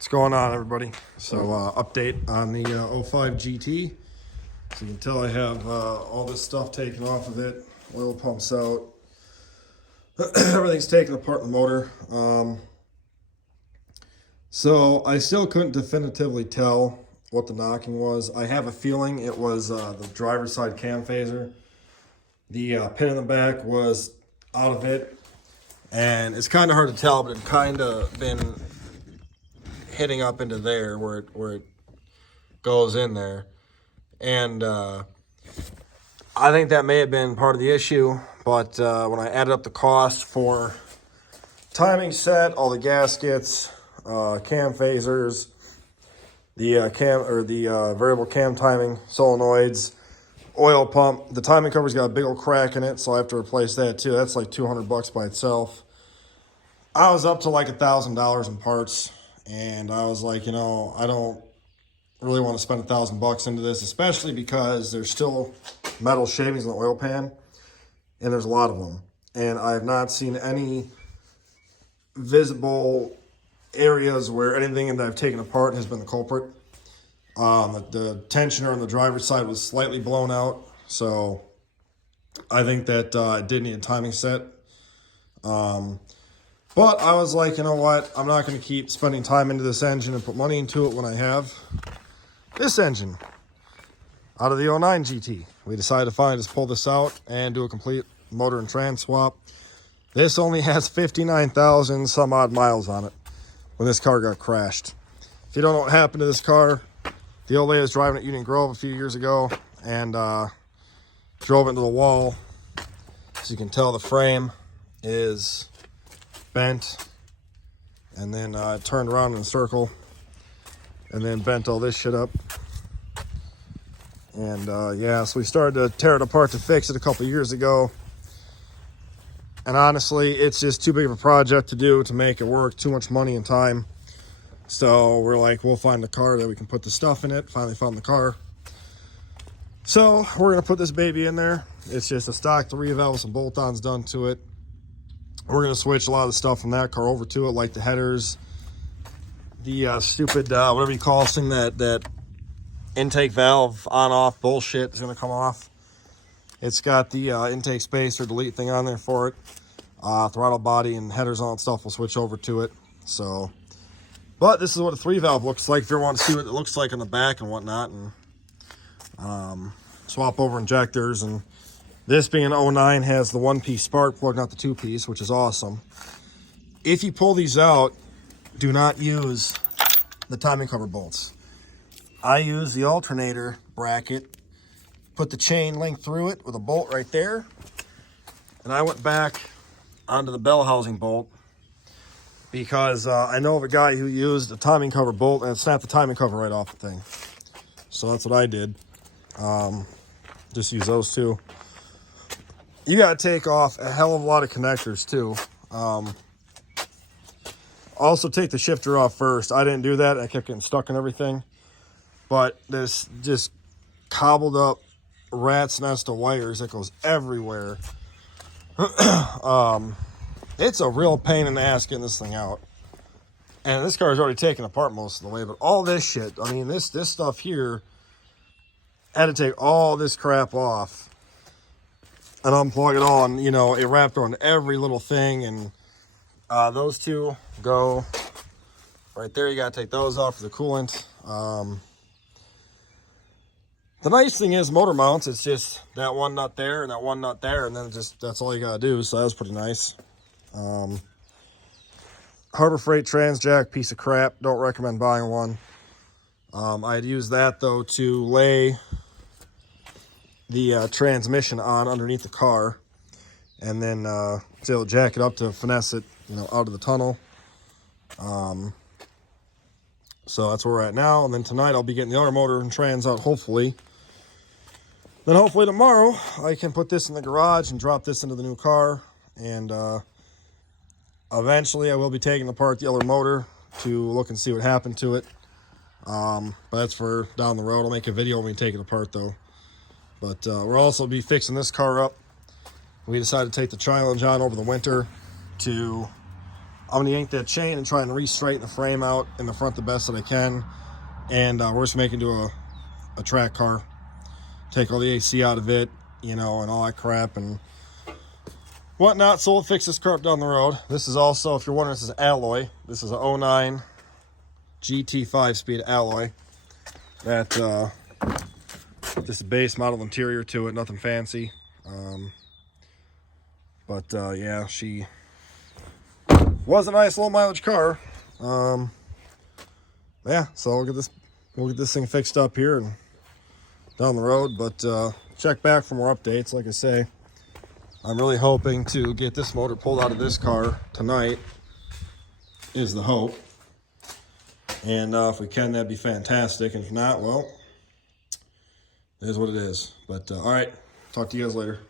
What's going on, everybody? So update on the 05 GT. So you can tell I have all this stuff taken off of it. Oil pumps out. Everything's taken apart in the motor. So I still couldn't definitively tell what the knocking was. I have a feeling it was the driver's side cam phaser. The pin in the back was out of it. And it's kind of hard to tell, but it kind of been hitting up into there where it goes in there. And I think that may have been part of the issue, but when I added up the cost for timing set, all the gaskets, cam phasers, the variable cam timing solenoids, oil pump, the timing cover's got a big old crack in it, so I have to replace that too. That's like $200 by itself. I was up to like $1,000 in parts, and I was like, I don't really want to spend $1,000 into this, especially because there's still metal shavings in the oil pan, and there's a lot of them. And I have not seen any visible areas where anything that I've taken apart has been the culprit. The tensioner on the driver's side was slightly blown out, so I think that it did need a timing set. But I was like, you know what? I'm not going to keep spending time into this engine and put money into it when I have this engine out of the 09 GT. We decided to finally just pull this out and do a complete motor and trans swap. This only has 59,000 some odd miles on it when this car got crashed. If you don't know what happened to this car, the old lady was driving at Union Grove a few years ago and drove into the wall. So you can tell the frame is bent, and then turned around in a circle and then bent all this shit up. And yeah, so we started to tear it apart to fix it a couple years ago, and honestly it's just too big of a project to do to make it work. Too much money and time. So we're like, we'll find a car that we can put the stuff in it. Finally found the car, so we're gonna put this baby in there. It's just a stock 3 valve, some bolt-ons done to it. We're going to switch a lot of the stuff from that car over to it, like the headers, the stupid, whatever you call this thing, that intake valve on-off bullshit is going to come off. It's got the intake spacer delete thing on there for it. Throttle body and headers on stuff will switch over to it. So, but this is what a 3 valve looks like if you want to see what it looks like on the back and whatnot. And swap over injectors. And this being an 09 has the 1-piece spark plug, not the 2-piece, which is awesome. If you pull these out, do not use the timing cover bolts. I use the alternator bracket, put the chain link through it with a bolt right there, and I went back onto the bell housing bolt because I know of a guy who used a timing cover bolt and it snapped the timing cover right off the thing. So that's what I did. Just use those two. You got to take off a hell of a lot of connectors too. Also take the shifter off first. I didn't do that. I kept getting stuck in everything. But this just cobbled up rat's nest of wires that goes everywhere. It's a real pain in the ass getting this thing out. And this car is already taken apart most of the way. But all this shit, I mean, this stuff here, I had to take all this crap off and unplug it all, and it wrapped around every little thing. And those two go right there. You got to take those off for the coolant. The nice thing is motor mounts, it's just that one nut there and that one nut there, and then that's all you got to do. So that was pretty nice. Harbor Freight trans jack, piece of crap. Don't recommend buying one. I'd use that though to lay the transmission on underneath the car, and then still jack it up to finesse it, out of the tunnel. So that's where we're at now. And then tonight I'll be getting the other motor and trans out, hopefully. Then hopefully tomorrow I can put this in the garage and drop this into the new car. And eventually I will be taking apart the other motor to look and see what happened to it. But that's for down the road. I'll make a video when we take it apart though. But we'll also be fixing this car up. We decided to take the challenge on over the winter to I'm gonna yank that chain and try and re-straighten the frame out in the front the best that I can. And we're just making to a track car. Take all the AC out of it, you know, and all that crap and whatnot. So we'll fix this car up down the road. This is also, if you're wondering, this is alloy. This is a 09 GT 5-speed alloy. That just a base model interior to it, nothing fancy. Yeah, she was a nice low mileage car. Yeah, so we'll get this thing fixed up here and down the road. But check back for more updates. Like I say, I'm really hoping to get this motor pulled out of this car tonight, is the hope. And if we can, that'd be fantastic. And if not, well, it is what it is. But all right, talk to you guys later.